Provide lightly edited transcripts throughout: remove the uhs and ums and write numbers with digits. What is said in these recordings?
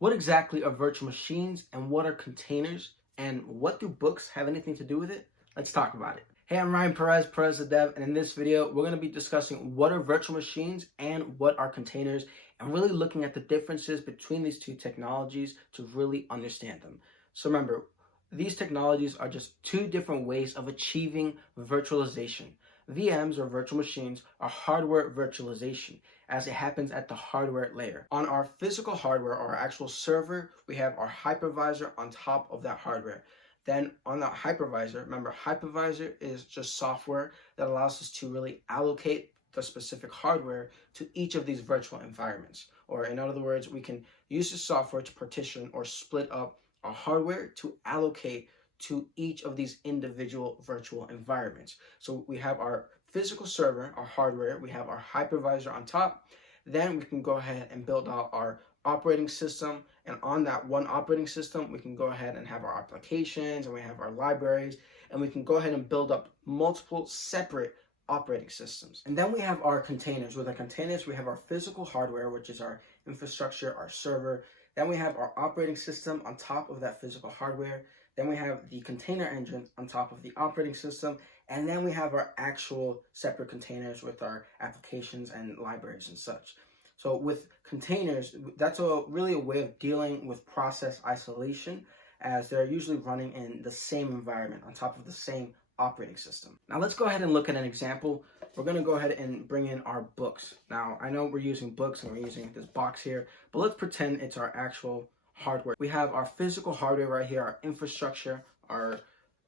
What exactly are virtual machines and what are containers, and what do books have anything to do with it? Let's talk about it. Hey, I'm Ryan Perez, PerezTheDev, and in this video, we're going to be discussing what are virtual machines and what are containers, and really looking at the differences between these two technologies to really understand them. So remember, these technologies are just two different ways of achieving virtualization. VMs, or virtual machines, are hardware virtualization, as it happens at the hardware layer. On our physical hardware, or our actual server, we have our hypervisor on top of that hardware. Then on that hypervisor, remember, hypervisor is just software that allows us to really allocate the specific hardware to each of these virtual environments. Or in other words, we can use the software to partition or split up our hardware to allocate to each of these individual virtual environments. So we have our physical server, our hardware, we have our hypervisor on top. Then we can go ahead and build out our operating system, and on that one operating system we can go ahead and have our applications, and we have our libraries, and we can go ahead and build up multiple separate operating systems. And then we have our containers. With our containers, we have our physical hardware, which is our infrastructure, our server. Then we have our operating system on top of that physical hardware. Then we have the container engine on top of the operating system. And then we have our actual separate containers with our applications and libraries and such. So with containers, that's really a way of dealing with process isolation, as they're usually running in the same environment on top of the same operating system. Now let's go ahead and look at an example. We're going to go ahead and bring in our books. Now I know we're using books and we're using this box here, but let's pretend it's our actual hardware. We have our physical hardware right here, our infrastructure, our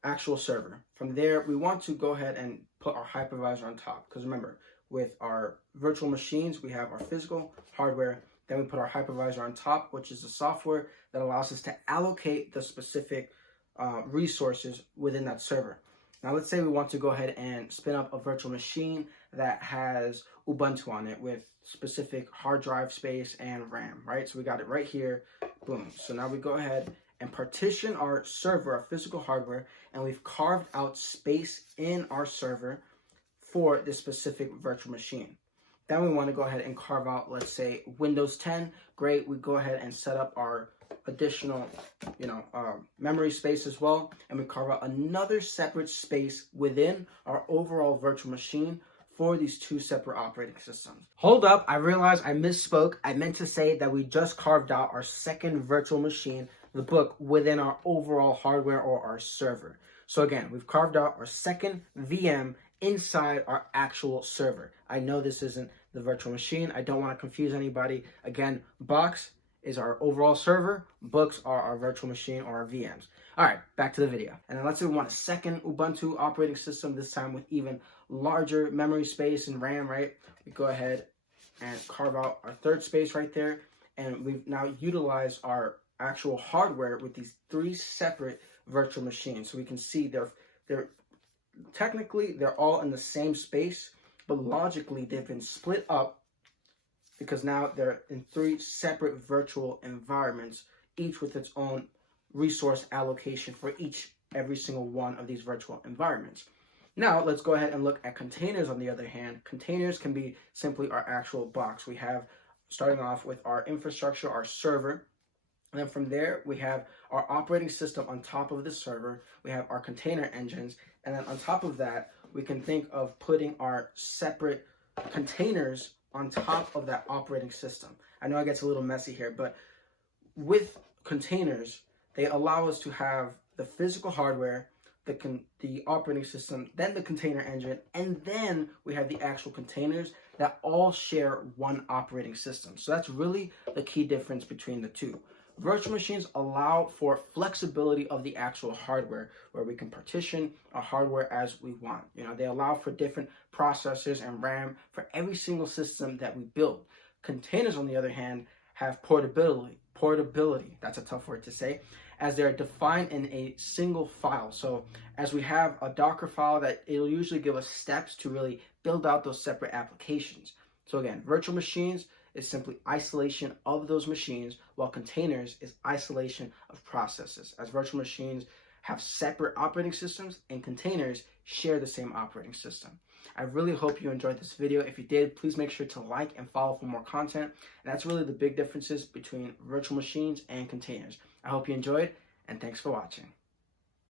actual server. From there, we want to go ahead and put our hypervisor on top, because remember, with our virtual machines, we have our physical hardware, then we put our hypervisor on top, which is the software that allows us to allocate the specific resources within that server. Now let's say we want to go ahead and spin up a virtual machine that has Ubuntu on it with specific hard drive space and RAM, right? So we got it right here, boom. So now we go ahead and partition our server, our physical hardware, and we've carved out space in our server for this specific virtual machine. Then we want to go ahead and carve out, let's say, Windows 10. Great, we go ahead and set up our additional, memory space as well, and we carve out another separate space within our overall virtual machine for these two separate operating systems. Hold up, I realized I misspoke. I meant to say that we just carved out our second virtual machine, the book, within our overall hardware or our server. So again, we've carved out our second VM inside our actual server. I know this isn't the virtual machine. I don't want to confuse anybody. Again, box is our overall server, books are our virtual machine or our VMs. All right, back to the video. And then let's say we want a second Ubuntu operating system, this time with even larger memory space and RAM, right? We go ahead and carve out our third space right there, and we've now utilized our actual hardware with these three separate virtual machines. So we can see they're technically they're all in the same space, but logically they've been split up because now they're in three separate virtual environments, each with its own resource allocation for every single one of these virtual environments. Now let's go ahead and look at containers. On the other hand, containers can be simply our actual box. We have, starting off with our infrastructure, our server, and then from there we have our operating system on top of the server. We have our container engines, and then on top of that we can think of putting our separate containers on top of that operating system. I know it gets a little messy here, but with containers, they allow us to have the physical hardware, the operating system, then the container engine, and then we have the actual containers that all share one operating system. So that's really the key difference between the two. Virtual machines allow for flexibility of the actual hardware, where we can partition our hardware as we want. They allow for different processors and RAM for every single system that we build. Containers, on the other hand, have portability. That's a tough word to say, as they're defined in a single file. So as we have a Docker file, that it'll usually give us steps to really build out those separate applications. So again, virtual machines is simply isolation of those machines, while containers is isolation of processes, as virtual machines have separate operating systems and containers share the same operating system. I really hope you enjoyed this video. If you did, please make sure to like and follow for more content. And that's really the big differences between virtual machines and containers. I hope you enjoyed, and thanks for watching.